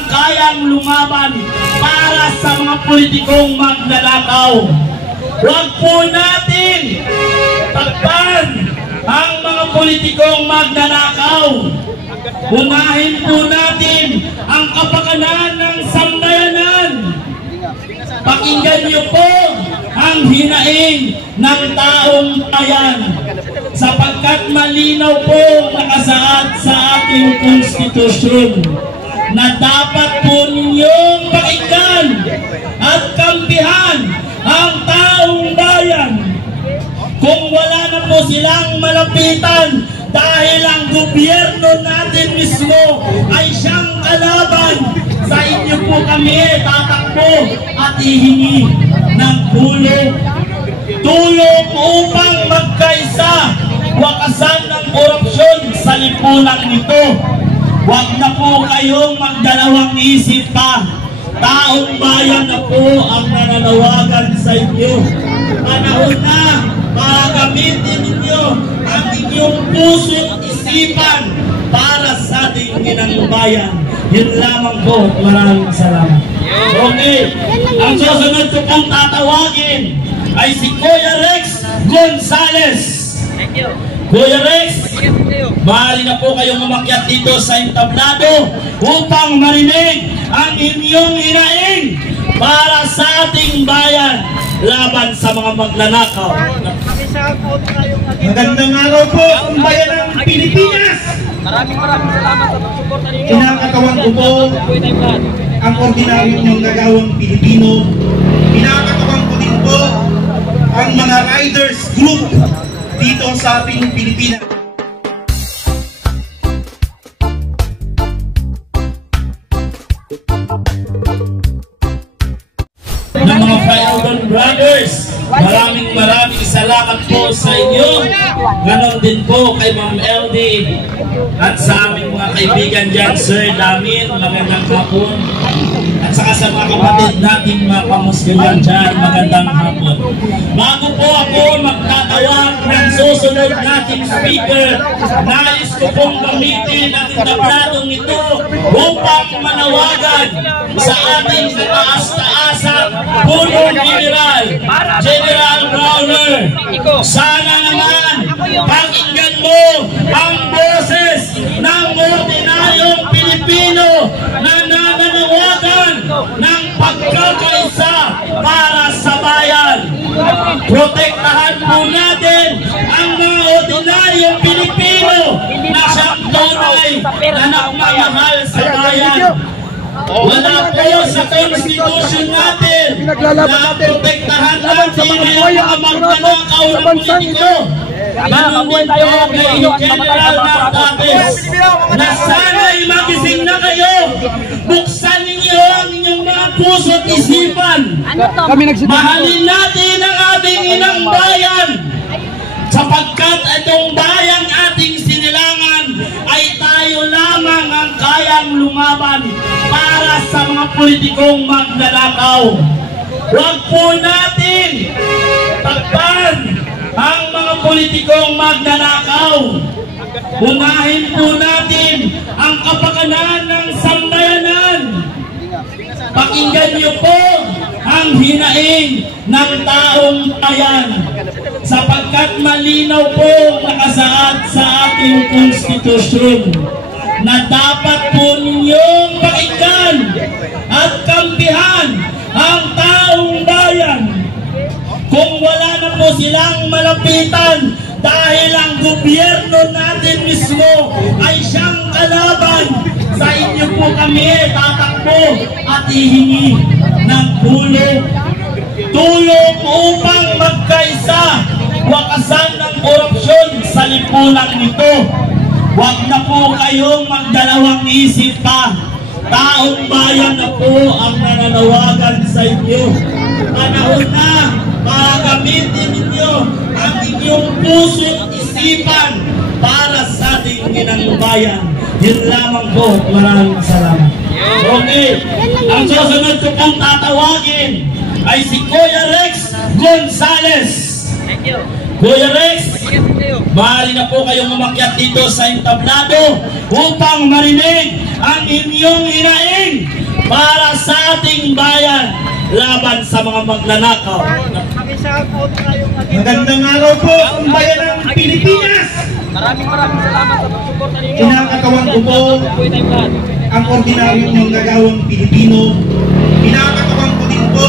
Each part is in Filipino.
ang kayang lumaban para sa mga politikong magnanakaw. Huwag po natin takpan ang mga politikong magnanakaw. Unahin po natin ang kapakanan ng sambayanan. Pakinggan niyo po ang hinaing ng taong bayan, sapagkat malinaw po nakasaad sa ating konstitusyon na dapat po ninyong pakinggan at kampihan ang taong bayan. Kung wala na po silang malapitan dahil ang gobyerno natin mismo ay siyang kalaban, sa inyo po kami tatakbo at hihingi ng tulong upang magkaisa, wakasan ng korupsyon sa lipunan nito. Huwag na po kayong magdalawang isip pa. Taong bayan na po ang nananawagan sa inyo. Panahon na para gamitin ninyo ang inyong puso't isipan para sa ating inang bayan. Yun lamang po. Maraming salamat. Okay. Ang susunod ko pong tatawagin ay si Kuya Rex Gonzales. Thank you. Kuya Rex, maaari na po kayong umakyat dito sa entablado upang marinig ang inyong hinaing para sa ating bayan laban sa mga magnanakaw. Magandang araw po ang bayan ng Pilipinas. Maraming salamat sa pagsuporta ninyo. Kinakatawan ko po ang ordinaryong manggagawang Pilipino. Kinakatawan ko din po ang mga riders group dito sa ating Pilipinas. Ng mga Firegon Brothers, maraming salamat po sa inyo. Ganon din po kay Ma'am LD at sa aming mga kaibigan dyan, Sir Damin, magandang hapon. At saka sa mga kapatid natin, mga kamusliman dyan, magandang hapon. Bago po ako magtatawag ng susunod nating speaker, nais ko pong gamitin ang tabladong ito upang manawagan sa ating kataas-taasang punong General Browner. Sana naman pakinggan mo ang boses ng ordinaryong Pilipino na nananawagan ng pagkakaisa para sa bayan. Protektahan po natin ang mga ordinaryong Pilipino na siyang tunay na nagmamahal sa bayan. Wala po sa konstitusyon natin na protektahan natin ang magnanakaw ng politiko. Ganon din po kay General Martates na sana'y magising na kayo. Buksan ninyo ang inyong mga puso't isipan. Mahalin natin ang ating inang bayan, sapagkat itong bayang ating sinilangan ay tayo lamang ang kayang lumaban para sa mga politikong magnanakaw. Huwag po natin takpan ang mga politikong magnanakaw. Unahin po natin ang kapakanan ng sambayanan. Pakinggan niyo po ang hinaing ng taong bayan, sapagkat malinaw po nakasaad sa ating konstitusyon na dapat po ninyong pakinggan at kampihan ang taong bayan. Kung wala na po silang malapitan dahil ang gobyerno natin mismo ay siyang kalaban, sa inyo po kami tatakbo at hihingi ng tulong upang magkaisa, wakasan ng korupsyon sa lipunan nito. Huwag na po kayong magdalawang isip pa. Taong bayan na po ang nananawagan sa inyo. Panahon na para gamitin ninyo ang inyong puso't isipan para sa ating inang bayan. Yun lamang po. Maraming salamat. Okay. Ang susunod ko pong tatawagin ay si Kuya Rex Gonzales. Thank you. Kuya Rex, maaari na po kayong umakyat dito sa entablado upang marinig ang inyong hinaing para sa ating bayan laban sa mga magnanakaw. Magandang araw po ang bayan ng Pilipinas. Maraming salamat sa pagsuporta ninyo. Kinakatawan ko po ang ordinaryong manggagawang Pilipino. Kinakatawan ko din po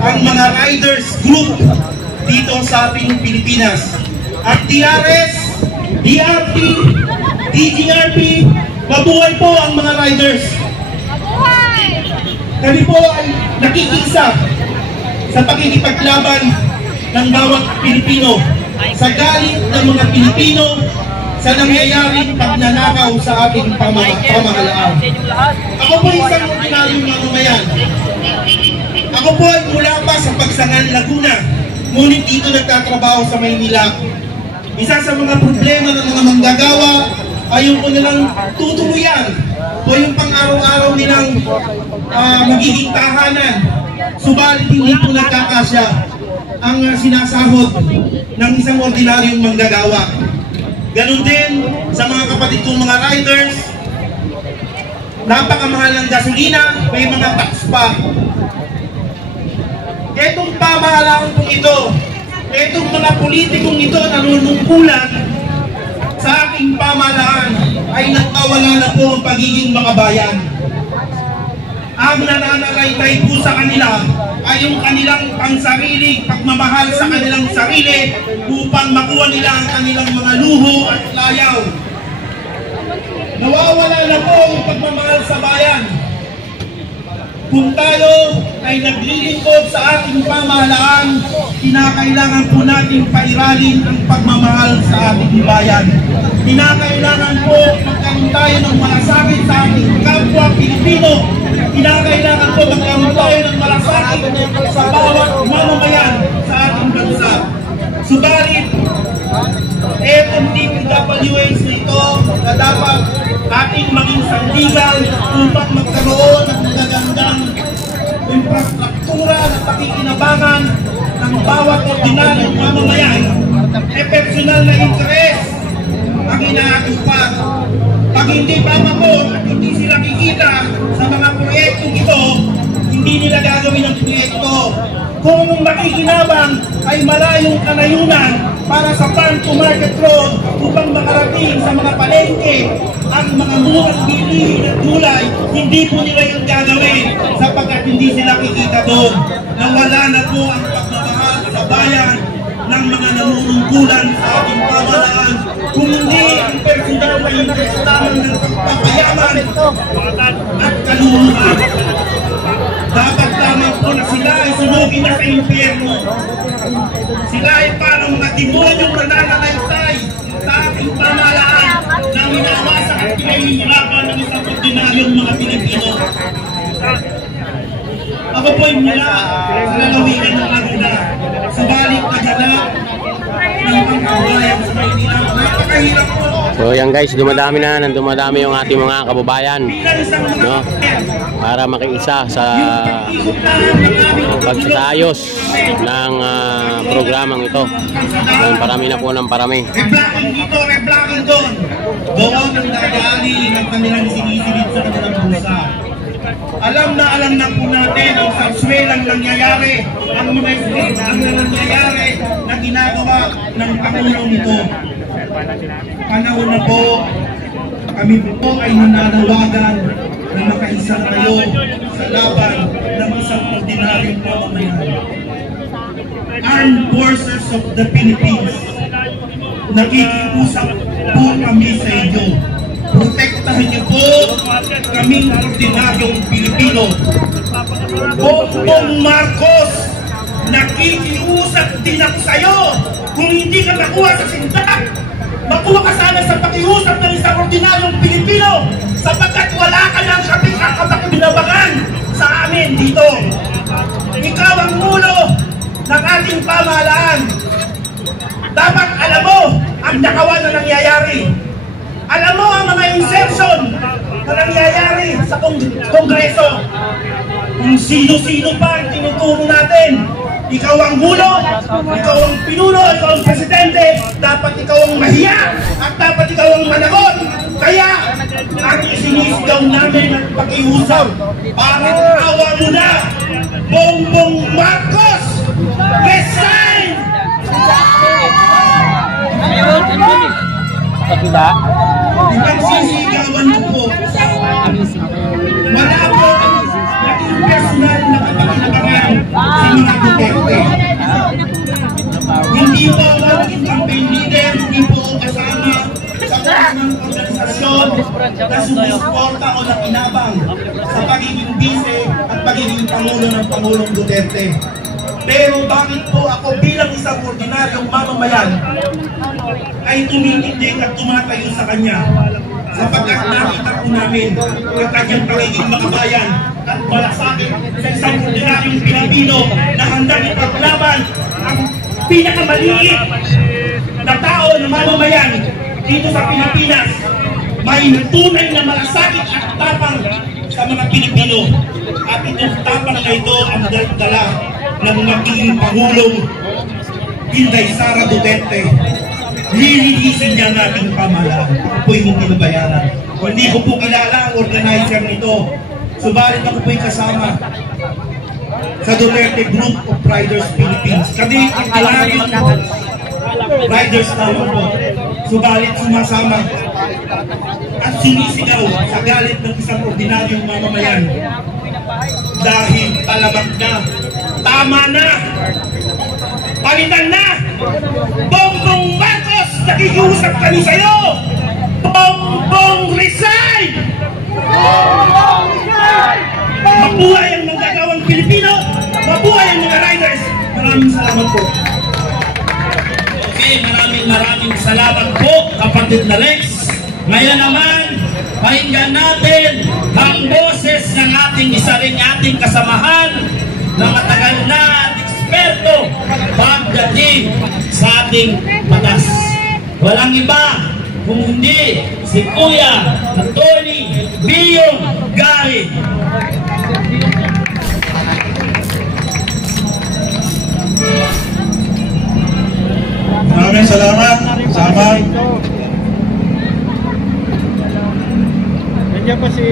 ang mga riders group dito sa ating Pilipinas. At DRS, DRP, DGRP, mabuhay po ang mga riders. Kami po ay nakikisa sa pakikipaglaban ng bawat Pilipino sa galit ng mga Pilipino sa nangyayaring pagnanakaw sa ating pamahalaan. Ako po isang ordinaryong mamamayan. Ako po ay mula pa sa Pagsangan, Laguna, ngunit dito nagtatrabaho sa Maynila. Isa sa mga problema ng mga manggagawa ay yung kanilang tutuluyan o yung pang-araw-araw nilang magiging tahanan. Subalit hindi po nagkakasya ang sinasahod ng isang ordinaryong manggagawa. Ganon din sa mga kapatid kong mga riders, napakamahal ng gasolina, may mga tax pa. Etong pamahalaan kong ito, etong mga politikong ito nanunungkulan sa aking pamahalaan ay nakawala na po ang pagiging makabayan. Ang nananalaitay po sa kanila ay yung kanilang pangsarili, pagmamahal sa kanilang sarili upang makuha nila ang kanilang mga luho at layaw. Nawawala na po ang pagmamahal sa bayan. Kung tayo ay naglilingkod sa ating pamahalaan, kinakailangan po natin pairalin ang pagmamahal sa ating bayan. Kinakailangan po magkaroon tayo ng malasakit sa ating kapwa Pilipino. Kinakailangan po magkaroon tayo ng malasakit sa bawat mamamayan sa ating bansa. Subalit, etong DPWH na ito na dapat ating maging sandigan upang magkaroon ng magagandang infrastruktura na pakikinabangan ng bawat ordinaryong mamamayan. Personal na interes ang inaatupag. Pag hindi pamamon at hindi sila kikita sa mga proyektong ito, hindi nila gagawin ang proyekto. Kung makikinabang ay malayong kanayunan para sa farm to market road upang makarating sa mga palengke ang mga murang bilihin at gulay, hindi po nila yung gagawin sapagkat hindi sila kikita doon. Nawala na po ang pagmamahal sa bayan ng mga nanunungkulan sa ating pamahalaan. Kung hindi ang personal na interest lamang ng pagpapayaman at kaluluhan, dapat lamang po na sila ay sunugin na sa impyerno. Sila ay parang mga demonyong nananalaysay sa ating pamahalaan na minawasak at pinahihirapan ng isang ordinaryong mga Pilipino. Ako po ay mula sa lalawigan ng Laguna. Subalit naganap ng pangkawayan sa Maynila. Napakahirap po. So yan guys, dumadami yung ating mga kababayan, no? Para makiisa sa pagsasayos ng programang ito. And parami na po ng parami. Reblocking dito, reblocking doon. Doon ang dadali ng kanilang sinisilid sa kanilang pusa. Alam na po natin ang sarswelang nangyayari, ang nangyayari na ginagawa ng Pangulong nito. Panahon na po, kami po ay nananawagan na makaisa kayo sa laban ng isang ordinaryong mamamayan. Armed Forces of the Philippines, nakikiusap po kami sa inyo. Protektahan niyo po kaming ordinaryong Pilipino. Bongbong Marcos, nakikiusap din ako sa iyo. Kung hindi ka nakuha sa sindak, makuha ka sana sa pakiusap ng isang ordinaryong Pilipino sapagkat wala ka ng kapag-binabangan sa amin dito. Ikaw ang mulo ng ating pamahalaan. Dapat alam mo ang nakawan na nangyayari. Alam mo ang mga insertion na nangyayari sa Kongreso. Kung sino-sino pa ang tinuturo natin. Ikaw ang mulo, ikaw ang pinuno, ikaw ang presidente. Dapat ikaw ang mahiya at dapat ikaw ang managot Kaya, ang isinisigaw namin at pakiusap, parang awa mo na, Bongbong Marcos, resign! Ipagsisigawan ko po, wala po naging personal na kapakinabangan si mga Duterte. Hindi po ako naging campaign leader, hindi po ako kasama sa mga organisasyon na sumusuporta o nakinabang sa pagiging vice at pagiging Pangulo ng Pangulong Duterte. Pero bakit po ako bilang isang ordinaryong mamamayan ay tumitindig at tumatayo sa kanya? Sapagkat nakita po namin ang kanyang pagiging makabayan at malasakit sa isang ordinaryong Pilipino na handang ipaglaban ang pinakamaliit na tao na mamamayan dito sa Pilipinas. May tunay na malasakit at tapang sa mga Pilipino. At itong tapang na ito ang dala ng magiging Pangulong Inday Sara Duterte. Lilinisin niya ang ating pamahalaan. Ako po'y mong pinabayaran. Hindi ko po kilala ang organizer nito. Subalit ako po'y kasama sa Duterte Group of Riders Philippines. Kami ang Kalarion Riders naman po. Subalit sumasama at sumisigaw sa galit ng isang ordinaryong mamamayan. Dahil talamak na, tama na, palitan na, Bongbong Marcos, nakikiusap kami sa'yo! Bongbong resign! Mabuhay ang manggagawang Pilipino! Mabuhay ang mga riders! Maraming salamat po. Okay, maraming salamat po, kapatid na Rex. Ngayon naman, pakinggan natin ang boses ng ating isa ring ating kasamahan na matagal na at eksperto pagdating sa ating batas. Walang iba kung hindi si Kuya Attorney Biyong Gary. Maraming salamat. Nandiyan pa si